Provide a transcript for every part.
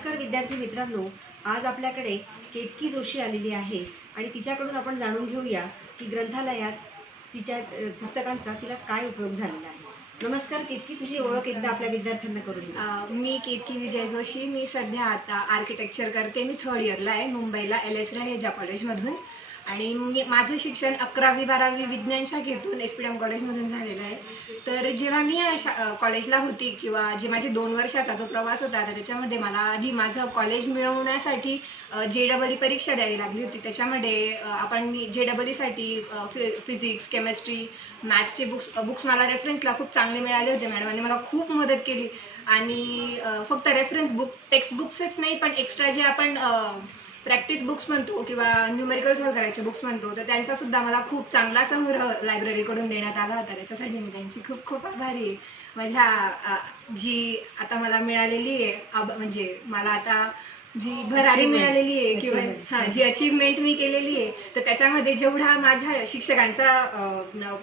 नमस्कार विद्यार्थी मित्रांनो, आज आपल्याकडे केतकी जोशी आलेली आहे आणि तिच्याकडून आपण जाणून घेऊया की ग्रंथालयात तिच्या पुस्तकांचा तिला काय उपयोग झालेला आहे. नमस्कार केतकी, तुझी ओळख एकदा आपल्या विद्यार्थ्यांना करून दे. मी केतकी विजय जोशी. मी सध्या आता आर्किटेक्चर करते. मी 3rd इयरला आहे मुंबईला LS रहेजा कॉलेजमधून. आणि माझं शिक्षण 11वी 12वी विज्ञान शाखेतून SPDM कॉलेजमधून झालेलं आहे. तर जेव्हा मी कॉलेजला होती किंवा जे माझे 2 वर्षाचा जो प्रवास होता तर त्याच्यामध्ये मला आधी माझं कॉलेज मिळवण्यासाठी JEE परीक्षा द्यावी लागली होती. त्याच्यामध्ये आपण JEE फिजिक्स, केमिस्ट्री, मॅथ्सचे बुक्स मला रेफरन्सला खूप चांगले मिळाले होते. मॅडमांनी मला खूप मदत केली आणि फक्त रेफरन्स बुक, टेक्स्ट बुक्सच नाही पण एक्स्ट्रा जे आपण प्रॅक्टिस बुक्स म्हणतो किंवा न्यूमेरिकल सॉल्व करायचे बुक्स म्हणतो तर त्यांचा सुद्धा मला खूप चांगला संग्रह लायब्ररीकडून देण्यात आला होता. त्याच्यासाठी मी त्यांची खूप खूप आभारी आहे. माझ्या जी आता मला मिळालेली आहे म्हणजे मला आता जी भरारी मिळालेली आहे किंवा जी अचीवमेंट मी केलेली आहे तर त्याच्यामध्ये जेवढा माझ्या शिक्षकांचा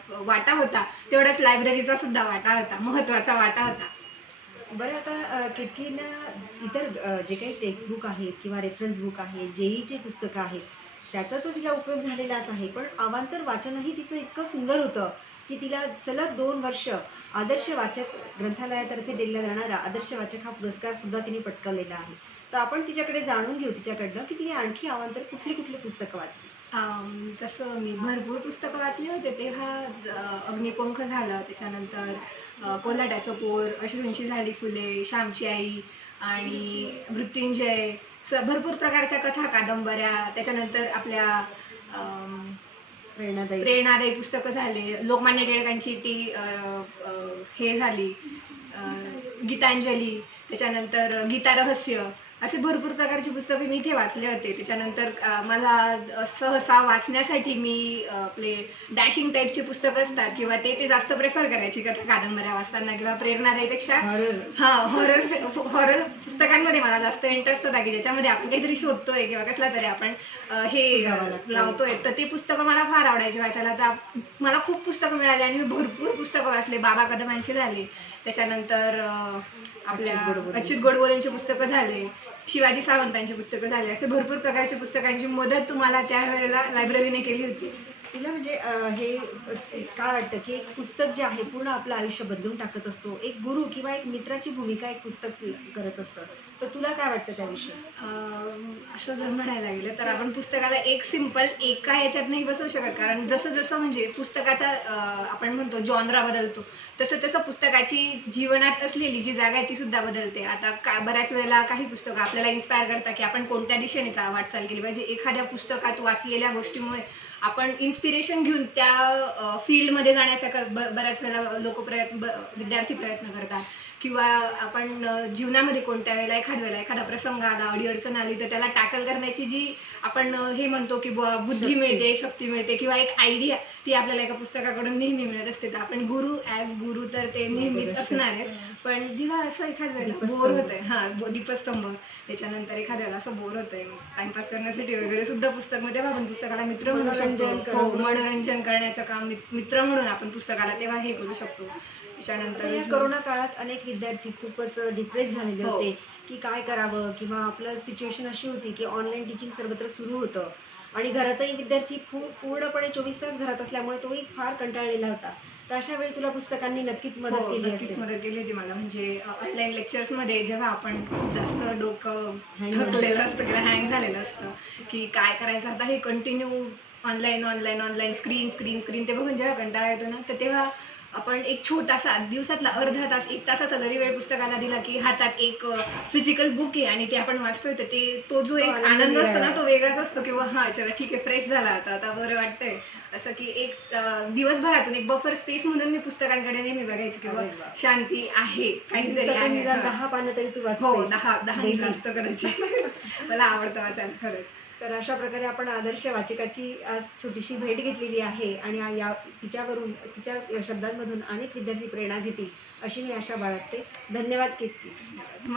वाटा होता तेवढाच लायब्ररीचा सुद्धा वाटा होता, महत्त्वाचा वाटा होता. बरं, आता केतकीनं इतर जे काही टेक्स्ट बुक आहेत किंवा रेफरन्स बुक आहे, JEEचे पुस्तकं आहेत, त्याचा तो तिला उपयोग झालेलाच आहे. पण अवांतर वाचनही तिचं इतकं सुंदर होतं की तिला सलग 2 वर्ष आदर्श वाचक, ग्रंथालयातर्फे दिला जाणारा आदर्श वाचक हा पुरस्कार सुद्धा तिने पटकावलेला आहे. तर आपण तिच्याकडे जाणून घेऊ तिच्याकडनं की तिने आणखी अवांतर कुठली कुठली पुस्तकं वाचली. तसं मी भरपूर पुस्तकं वाचली होते. तेव्हा अग्निपंख झालं, त्याच्यानंतर कोल्हाट्याचं पोर, अश्रूंची झाली फुले, श्यामची आई आणि मृत्युंजय, भरपूर प्रकारच्या कथा, कादंबऱ्या, त्याच्यानंतर आपल्या प्रेरणादायी पुस्तकं झाले. लोकमान्य टिळकांची ती हे झाली गीतांजली, त्याच्यानंतर गीता रहस्य, असे भरपूर प्रकारची पुस्तके मी इथे वाचले होते. त्याच्यानंतर मला सहसा वाचण्यासाठी मी आपले डॅशिंग टाईपचे पुस्तकं असतात किंवा ते जास्त प्रेफर करायची कथा कादंबऱ्या वाचताना किंवा प्रेरणादायीपेक्षा हॉरर पुस्तकांमध्ये मला जास्त इंटरेस्ट होता की ज्याच्यामध्ये आपण काहीतरी शोधतोय किंवा कसला तरी आपण हे लावतोय तर ते पुस्तकं मला फार आवडायचे वाचायला. तर मला खूप पुस्तकं मिळाली आणि मी भरपूर पुस्तकं वाचले. बाबा कदमांचे झाले, त्याच्यानंतर आपल्या अच्युत गोडबोलेंची पुस्तकं झाले, शिवाजी सावंतांची पुस्तकं झाली, असे भरपूर प्रकारच्या पुस्तकांची मदत तुम्हाला त्यावेळेला लायब्ररीने केली होती. तिला म्हणजे हे काय वाटतं की एक पुस्तक जे आहे पूर्ण आपलं आयुष्य बदलून टाकत असतो, एक गुरु किंवा एक मित्राची भूमिका एक पुस्तक करत असतं, तर तुला काय वाटतं त्याविषयी? असं जर म्हणायला गेलं तर आपण पुस्तकाला एक सिंपल एका याच्यात नाही बसवू शकत, कारण जसं जसं म्हणजे पुस्तकाचा आपण म्हणतो जॉनरा बदलतो तसं तसं पुस्तकाची जीवनात असलेली जी जागा आहे ती सुद्धा बदलते. आता बऱ्याच वेळेला काही पुस्तकं आपल्याला इन्स्पायर करतात की आपण कोणत्या दिशेने वाटचाल केली पाहिजे. एखाद्या पुस्तकात वाचलेल्या गोष्टीमुळे आपण इन्स्पिरेशन घेऊन त्या फील्डमध्ये जाण्याचा बऱ्याच वेळेला विद्यार्थी प्रयत्न करतात किंवा आपण जीवनामध्ये कोणत्या वेळेला एखादा प्रसंग आला, अडीअडचण आली तर त्याला टॅकल करण्याची जी आपण हे म्हणतो की बुद्धी मिळते, शक्ती मिळते किंवा एक आयडिया ती आपल्याला एका पुस्तकाकडून नेहमी मिळत असते. तर आपण ॲज गुरु तर ते नेहमीच असणार आहेत. पण जेव्हा असं एखाद्या वेळेला बोर होतंय, दीपस्तंभ, त्याच्यानंतर एखाद्या वेळेला असं बोर होतंय टाइमपास करण्यासाठी वगैरे सुद्धा पुस्तक मध्ये आपण पुस्तकाला मित्र म्हणू शकतो. मनोरंजन करण्याचं काम मित्र म्हणून आपण पुस्तकाला तेव्हा हे करू शकतो. त्याच्यानंतर कोरोना काळात अनेक विद्यार्थी खूपच डिप्रेस झालेले होते की काय करावं, किंवा आपलं सिच्युएशन अशी होती की ऑनलाईन टीचिंग सर्वत्र सुरू होतं आणि घरातही विद्यार्थी पूर्णपणे 24 तास घरात असल्यामुळे तोही फार कंटाळलेला होता. तर अशा वेळी तुला पुस्तकांनी नक्कीच मदत केली होती मला. म्हणजे ऑनलाईन लेक्चर्स मध्ये जेव्हा आपण खूप जास्त डोकं थकलेलं असतं किंवा हँग झालेलं असतं की काय करायचं आता, हे कंटिन्यू ऑनलाईन स्क्रीन ते बघून जेव्हा कंटाळा येतो ना, तर तेव्हा आपण एक छोटासा दिवसातला अर्धा तास 1 तासाचा जरी वेळ पुस्तकाला दिला की हातात एक फिजिकल बुक आहे आणि ते आपण वाचतोय तर तो जो एक आनंद असतो ना तो वेगळाच असतो. किंवा चला ठीक आहे, फ्रेश झाला आता बरं वाटतंय. असं की एक दिवसभरातून एक बफर स्पेस म्हणून मी पुस्तकांकडे नेहमी बघायची किंवा शांती आहे, काहीतरी आहे. 10 पानं तरी तू वाच. 10 जास्त करायची. मला आवडतं वाचायला खरंच. तर अशा प्रकारे आपण आदर्श वाचकाची आज छोटीशी भेट घेतलेली आहे आणि तिच्यावरून, तिच्या शब्दांमधून अनेक विद्यार्थी प्रेरणा घेतील अशी मी आशा बाळगते. धन्यवाद केतकी.